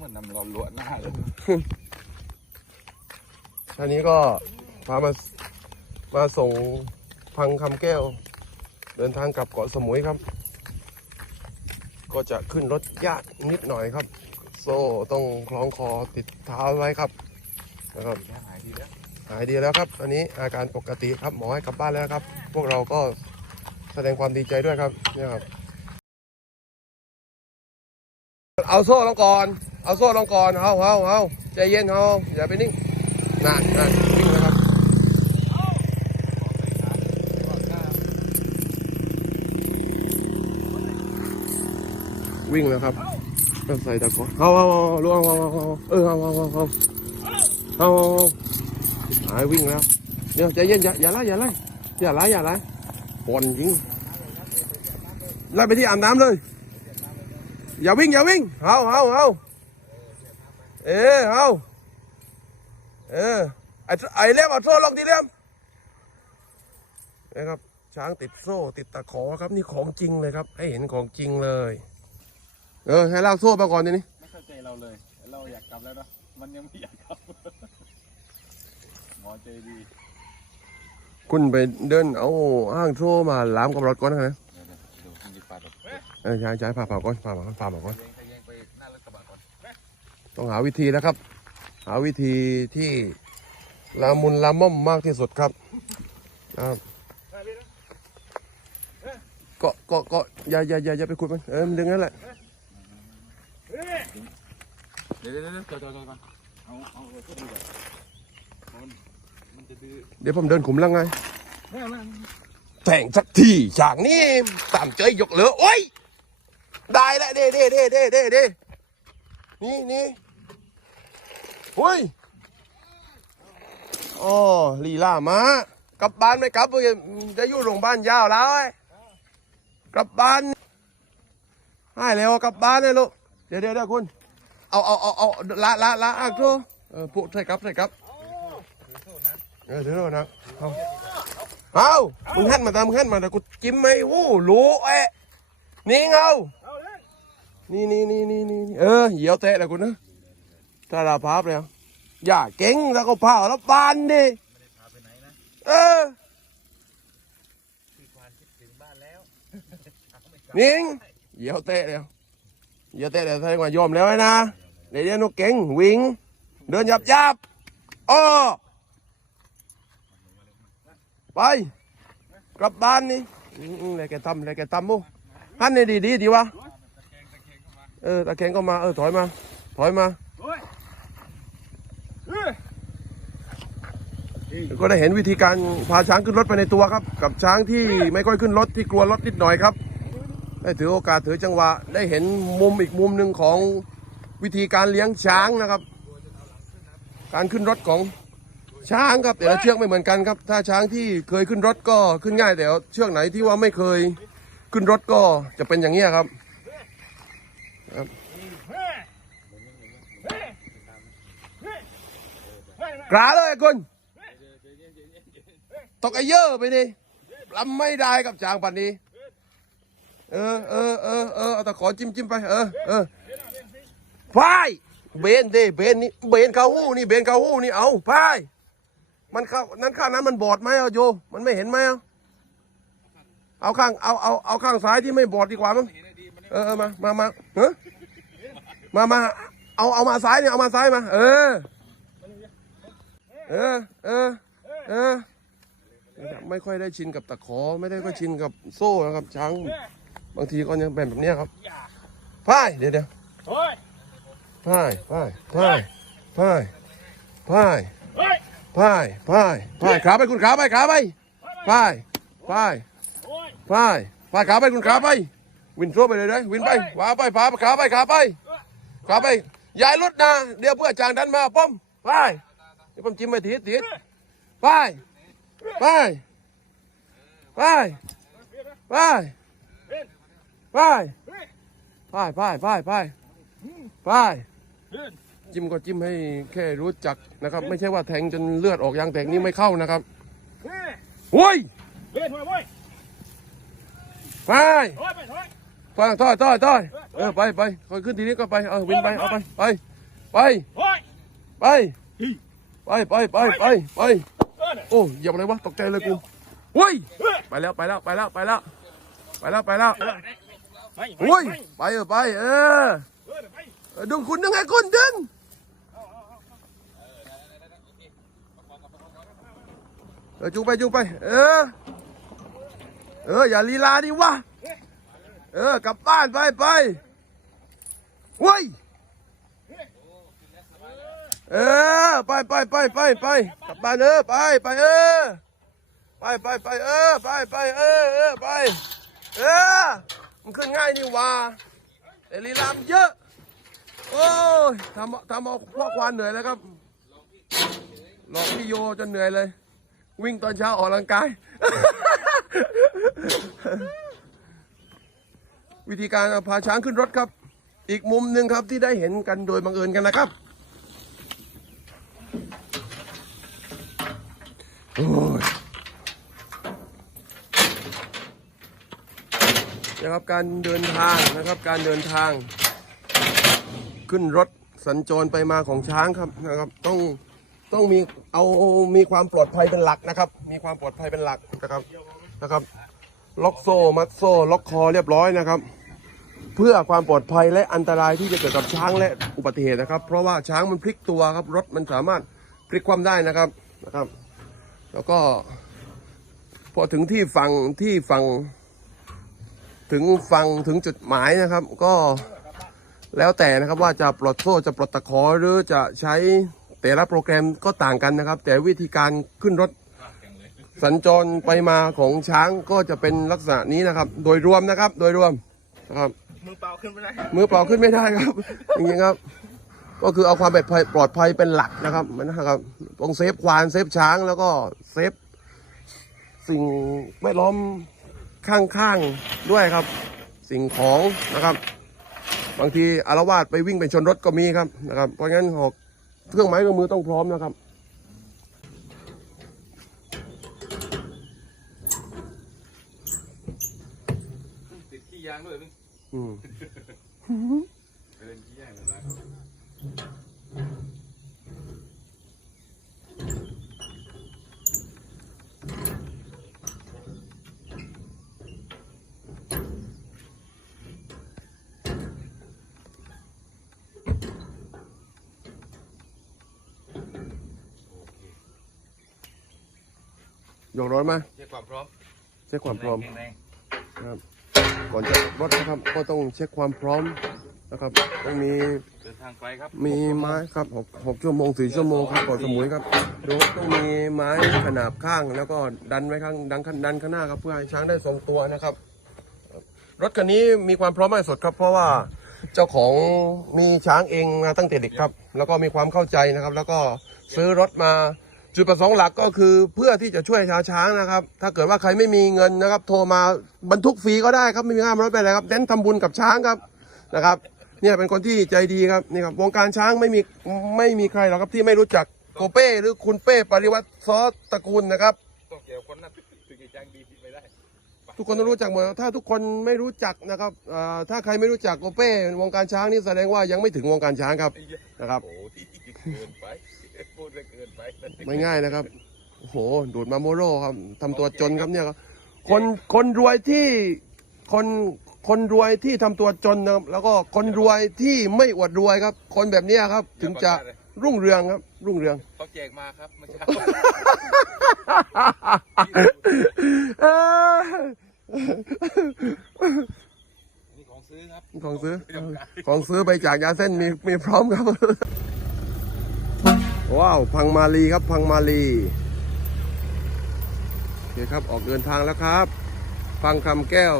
เหมือนน้ำร้อนลวกหน้าเลยอันนี้ก็พามามาส่งพังคำแก้ว เดินทางกลับเกาะสมุยครับ ก็จะขึ้นรถยากนิดหน่อยครับ โซ่ต้องคล้องคอติดเท้าไว้ครับนะครับหายดีแล้วหายดีแล้วครับ อันนี้อาการปกติครับหมอให้กลับบ้านแล้วครับ พวกเราก็แสดงความดีใจด้วยครับเนี่ยครับ เอาโซ่ลงก่อน เอาโซ่ลงก่อนเอาเอาเอาใจเย็นเอาอย่าไปนิ่งนั่นนั่นวิ่งแล้วครับวิ่งแล้วครับใส่ตะขอเอาเอาเอาล่วงเอาเอาเอาเออเอาเอาเอาเอาเอาเอาหายวิ่งแล้วเดี๋ยวใจเย็นอย่าอย่าไล่อย่าไล่อย่าไล่อย่าไล่ปอนจริงไล่ไปที่อาบน้ำเลย อย่าวิ่งอย่าวิ่งเอาเอาเอา เออเอาเออไอ้ไอ้เลี้ยมเอาโซ่ลงทีเลี้ยมนะครับช้างติดโซ่ติดตะขอครับนี่ของจริงเลยครับ ให้เห็นของจริงเลย เออให้ลากโซ่มาก่อนทีนี้ไม่เข้าใจเราเลย เราอยากกลับแล้วเนาะมันยังไม่อยากกลับหมอใจดีคุณไปเดินเอาห้างโซ่มาล้ามกับรถก่อนนะเดี๋ยวเดี๋ยวดูมันดีปาดแบบเออใช้ใช้ผ่าผ่าก่อนผ่าผ่าผ่าผ่าก่อนเยงขยงไปหน้ารถกระบะก่อน ต้องหาวิธีแล้วครับ หาวิธีที่ละมุนละม่อมมากที่สุดครับครับก็ก็ก็อย่าอย่าอย่าอย่าไปขุดมันเออมันดึงนั่นแหละเดี๋ยวเดี๋ยวเดี๋ยวจอดจอดจอดก่อนเอาเอาเอาขึ้นดูก่อนมันมันจะดื้อเดี๋ยวผมเดินขุมลังไงแม่แม่แต่งสักทีอย่างนี้ตามใจยกเหลือโอ้ยได้แล้วเด้เด้เด้เด้เด้เด้นี่นี่เฮ้ยอ๋อลีลามากลับบ้านไหมกลับเว้ยจะอยู่โรงพยาบาลยาวแล้วเว้กลับบ้านให้เร็วกลับบ้านเลยลูกเดี๋ยวเดี๋ยวเดี๋ยวคุณ เอาเอาเอาเอาละละละอะทุเออปุ๊ใส่กลับใส่กลับเออเดี๋ยวนะเอาเอามึงหันมาตามมึงหันมาแต่กูจิ้มไม่โอ้รู้เอ๊ะนี่เงานี่นี่นี่นี่นี่เออเหี่ยวเตะแล้วกูนะ ถ้าเราพาไปแล้วอย่าเก่งแล้วก็พาแล้วบานดิเออนิ่งเหี่ยวเตะแล้วเหี่ยวเตะแล้วแสดงว่ายอมแล้วนะเดี๋ยวเดี๋ยวนุกเก่งวิ่งเดินหยับยับอ้อไปกลับบ้านนี่อืมอะไรแกทำอะไรแกทำมุหันนี่ดีดีดีวะเออตะแคงก็มาเออถอยมา ถอยมา ก็ได้เห็นวิธีการพาช้างขึ้นรถไปในตัวครับ กับช้างที่ไม่ค่อยขึ้นรถที่กลัวรถนิดหน่อยครับ ได้ถือโอกาสถือจังหวะ ได้เห็นมุมอีกมุมหนึ่งของวิธีการเลี้ยงช้างนะครับ การขึ้นรถของช้างครับแต่ละเชือกไม่เหมือนกันครับ ถ้าช้างที่เคยขึ้นรถก็ขึ้นง่ายแต่เชือกไหนที่ว่าไม่เคยขึ้นรถก็จะเป็นอย่างนี้ครับ กราเลยคุณตกไอเยอะไปดิลำไม่ได้กับจางปันนี้ เออเออเออเออเอาตะขอจิ้มจิ้มไป เออเออพายเบนเดเบนนี่เบนเขาหูนี่เบนเขาหูนี่เอาพายมันเข้านั้นข้างนั้นมันบอดไหมเอาโย มันไม่เห็นไหมเอาเอาข้างเอาเอาเอาข้างซ้ายที่ไม่บอดดีกว่ามั้งเออมามามาเฮ้มามาเอาเอามาซ้ายเนี่ยเอามาซ้ายมา เออ เออเออเออไม่ค่อยได้ชินกับตะขอไม่ได้ก็ชินกับโซ่นะครับช้างบางทีก็ยังเป็นแบบเนี้ยครับพายเดี๋ยวเดี๋ยวพายพายพายพายพายพายพายพายขาไปคุณขาไปขาไปพายพายพายพายขาไปคุณขาไป วินโซ่ไปเลยเลยวินไปขวาไปพาขาไปขาไปขาไปย้ายรถนะเดี๋ยวเพื่อจางดันมาป้อมพายเดี๋ ยวป้อมจิ้มไปทีทีพายพายพายพายพายพายพายพายพายพายจิ้มก็จิ้มให้แค่รู้จักนะครับ ไม่ใช่ว่าแทงจนเลือดออกยางแตกนี่ไม่เข้านะครับโอ้ยเฮ้ยเว้ยไปถอยไปถอยฟังถอยถอยถอยเออไปไปคอยขึ้นทีนี้ก็ไปเอาวินไปเอาไปไปไปไป ไปไปไปไปไปโอ้เหยียบอะไรวะตกใจเลยกูเฮ้ยไปแล้วไปแล้วไปแล้วไปแล้วไปแล้วไปแล้วไปโอ้ยไปเออไปเออดึงคุณดึงไงคุณดึงเออจูไปจูไป เออ เอออย่าลีลาดิวะ เออกลับบ้านไปไปเว้ย เออ ไปไปไปไปไปกลับบ้านเออไปไปเออ ไปไปไปเออ ไปไปเออเออไป เออ มันขึ้นง่ายนี่ว่าแต่ลีลามเยอะ โอ้ยทำทำเอาพ่อควานเหนื่อยแล้วครับ หลอกพี่โยจนเหนื่อยเลย วิ่งตอนเช้าออกกำลังกาย วิธีการพาช้างขึ้นรถครับ อีกมุมหนึ่งครับที่ได้เห็นกันโดยบังเอิญกันนะครับ โอ้ย นะครับ การเดินทางนะครับ การเดินทาง ขึ้นรถสัญจรไปมาของช้างครับนะครับ ต้องต้องมีเอามีความปลอดภัยเป็นหลักนะครับ มีความปลอดภัยเป็นหลักนะครับนะครับ ล็อกโซ่มัดโซ่ล็อกคอเรียบร้อยนะครับ เพื่อความปลอดภัยและอันตรายที่จะเกิดกับช้างและอุบัติเหตุนะครับ เพราะว่าช้างมันพลิกตัวครับ รถมันสามารถพลิกคว่ำได้นะครับนะครับ แล้วก็พอถึงที่ฝั่งที่ฝั่ง ถึงฝั่งถึงจุดหมายนะครับ ก็แล้วแต่นะครับว่าจะปลดโซ่จะปลดตะขอหรือจะใช้แต่ละโปรแกรมก็ต่างกันนะครับ แต่วิธีการขึ้นรถสัญจรไปมาของช้างก็จะเป็นลักษณะนี้นะครับ โดยรวมนะครับ โดยรวมนะครับมือเปล่าขึ้นไม่ได้มือเปล่าขึ้นไม่ได้ครับอย่างนี้ครับ ก็คือเอาความปลอดภัยปลอดภัยเป็นหลักนะครับมันนะครับต้องเซฟควานเซฟช้างแล้วก็เซฟสิ่งแวดล้อม ข้างๆด้วยครับ สิ่งของนะครับ บางทีอารวาสไปวิ่งไปชนรถก็มีครับนะครับ เพราะงั้นหอกเครื่องไม้เครื่องมือต้องพร้อมนะครับติดขี้ยางด้วยนึงอืม เดินขี้ยางนะ ยกร้อนมาเช็คความพร้อมเช็คความพร้อมแรงครับก่อนจะรถนะครับก็ต้องเช็คความพร้อมนะครับต้องมีเดินทางไกลครับมีไม้ครับหกหกชั่วโมงสี่ชั่วโมงครับก่อนสมุยครับดูต้องมีไม้ขนาบข้างแล้วก็ดันไว้ข้างดันข้างดันข้างหน้าครับเพื่อให้ช้างได้ทรงตัวนะครับ รถคันนี้มีความพร้อมมากที่สุดครับ เพราะว่าเจ้าของมีช้างเองมาตั้งแต่เด็กครับ แล้วก็มีความเข้าใจนะครับ แล้วก็ซื้อรถมา จุดประสงค์หลักก็คือเพื่อที่จะช่วยชาวช้างนะครับ ถ้าเกิดว่าใครไม่มีเงินนะครับ โทรมาบรรทุกฟรีก็ได้ครับไม่มีค่ารถไปเลยครับเน้นทำบุญกับช้างครับนะครับ เนี่ยเป็นคนที่ใจดีครับนี่ครับวงการช้างไม่มีไม่มีใครหรอกครับที่ไม่รู้จักโกเป้หรือคุณเป้ปริวัติซอสตระกูลนะครับต้องเกี่ยวคนนั้นถึงจะจ้างดีไม่ได้ทุกคนต้องรู้จักหมดถ้าทุกคนไม่รู้จักนะครับเอ่อถ้าใครไม่รู้จักโกเป้วงการช้างนี่แสดงว่ายังไม่ถึงวงการช้างครับนะครับโอ้โหเกินไปพูด ไปเกินไปไม่ง่ายนะครับ โอ้โห ดูดมาโมโรครับทำตัวจนครับเนี่ยครับ คนคนรวยที่คนคนรวยที่ทำตัวจนนะครับ แล้วก็คนรวยที่ไม่อวดรวยครับ คนแบบเนี้ยครับ ถึงจะรุ่งเรืองครับ รุ่งเรืองเขาแจกมาครับเมื่อเช้าเอ้ยนี่ของซื้อครับ ของซื้อ ของซื้อไปจากยาเส้นมีมีพร้อมครับ ว้าว พังมาลีครับ พังมาลีโอเคครับ ออกเดินทางแล้วครับ พังคำแก้ว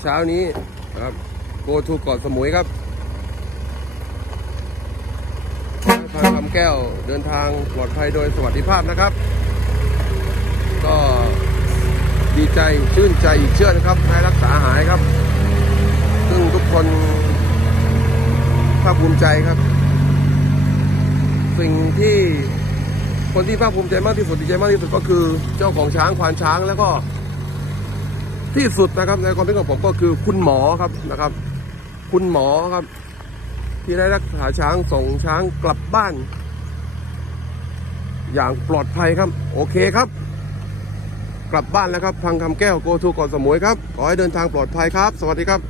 เช้านี้ครับ โกทูเกาะสมุยครับ พังคำแก้วเดินทางปลอดภัยโดยสวัสดิภาพนะครับ ก็ดีใจชื่นใจอีกเชื่อนะครับให้รักษาหายครับ ซึ่งทุกคนภาคภูมิใจครับ สิ่งที่คนที่ภาคภูมิใจมากที่สุดดีใจมากที่สุดก็คือเจ้าของช้างควานช้างแล้วก็ที่สุดนะครับ ในความเป็นของผมก็คือคุณหมอครับนะครับ คุณหมอครับ ที่ได้รักษาช้างส่งช้างกลับบ้าน อย่างปลอดภัยครับ โอเคครับ กลับบ้านแล้วครับพังคำแก้วโกทูเกาะสมุยครับขอให้เดินทางปลอดภัยครับ สวัสดีครับ